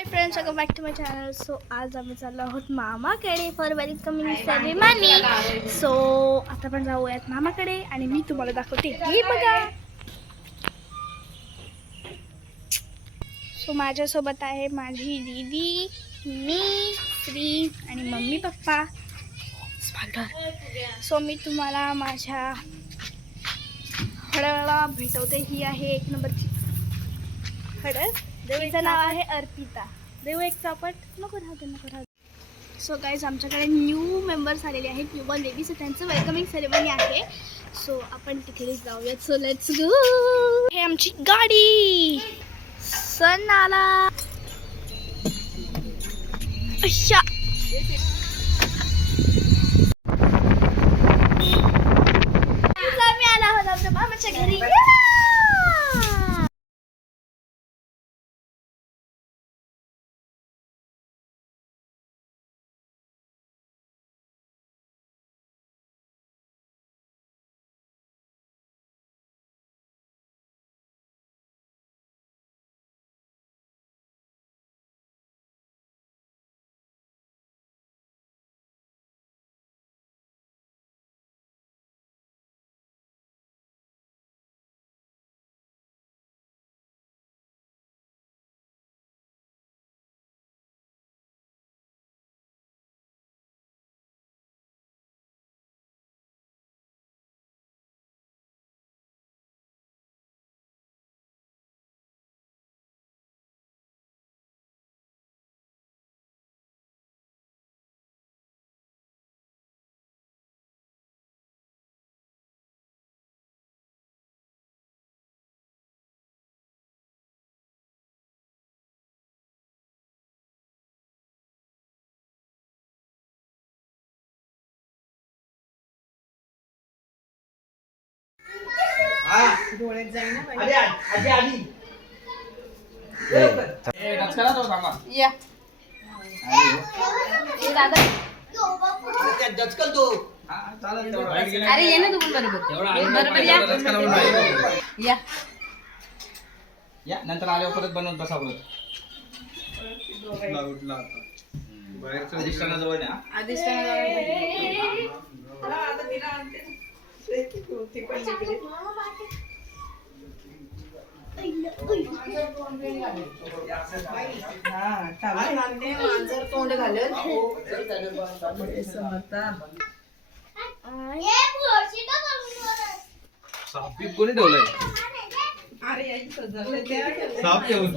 High friends, welcome back to my channel. So आज आम्ही चाललो आहोत मामाकडे फॉर वेलकमिंग सेरेमनी. सो आता आपण जाऊयात मामाकडे आणि मी तुम्हाला दाखवते. हे बघा. सो माझ्यासोबत आहे माझी दीदी, मी, श्री आणि मम्मी पप्पा स्पायडर. सो मी तुम्हाला माझ्या हळदला भेटवते. ही आहे 1 नंबरची हळद. देवीचं नाव आहे अर्पिता. देऊ एक चापट. नको राहते. सो गाईज, आमच्याकडे न्यू मेंबर्स आलेले आहेत, न्यू बॉर्न बेबी. सो त्यांचं वेलकमिंग सेरेमनी आहे. सो आपण तिथे जाऊयात. So let's go. हे आमची गाडी. सण आला. अशा आम्ही आला आहोत आमच्या मामाच्या घरी. डोळ्यात जाईना या अरे ये ना तू पण बरोबर या या नंतर आल्यावर परत बनवत बसा परत अधिष्ठानाजवळ ना तोंड घालत साप कोणी ठेवलंय साप ठेवून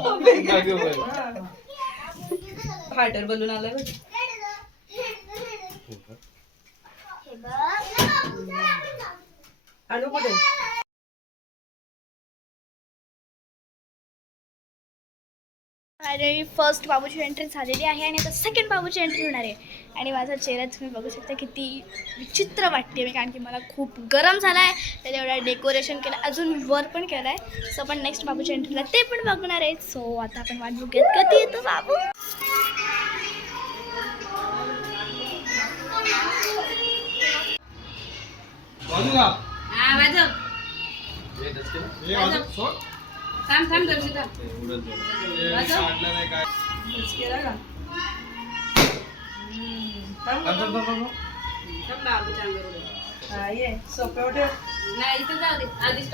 फायटर बलून आलाय आणू कुठे आणि फर्स्ट बाबूची एंट्री झालेली आहे आणि आता सेकंड बाबूची एंट्री होणार आहे. आणि माझा चेहरा तुम्ही बघू शकता किती विचित्र वाटते मी, कारण की मला खूप गरम झाला आहे. त्याने एवढा डेकोरेशन केलं, अजून वर पण केलं आहे. सो आपण नेक्स्ट बाबूच्या एंट्रीला ते पण बघणार आहे. सो आता आपण वाट बघूयात कधी येतो बाबू. थांब थांब सोप्या नाही इथं जाऊ दे आधीच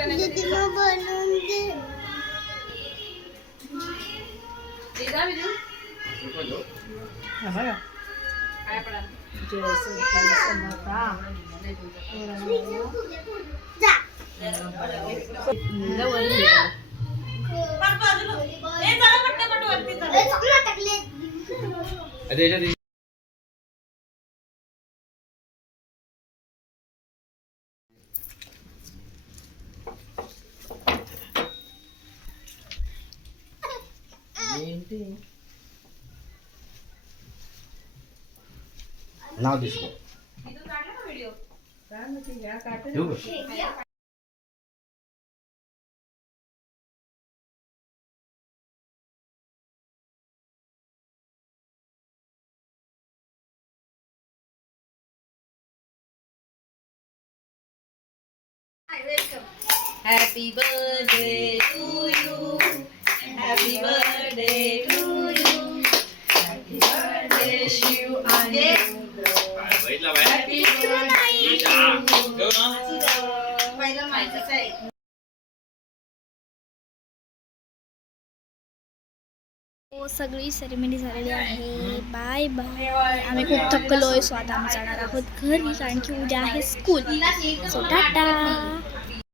नाव दिसतो Happy birthday to you. Happy birthday to you. हो, सगळी सेरेमनी झालेली आहे. Bye bye. आम्ही खूप थकलोय, सो आता आम्ही जाणार आहोत घरी, कारण की उद्या आहे स्कूल. सो टाटा.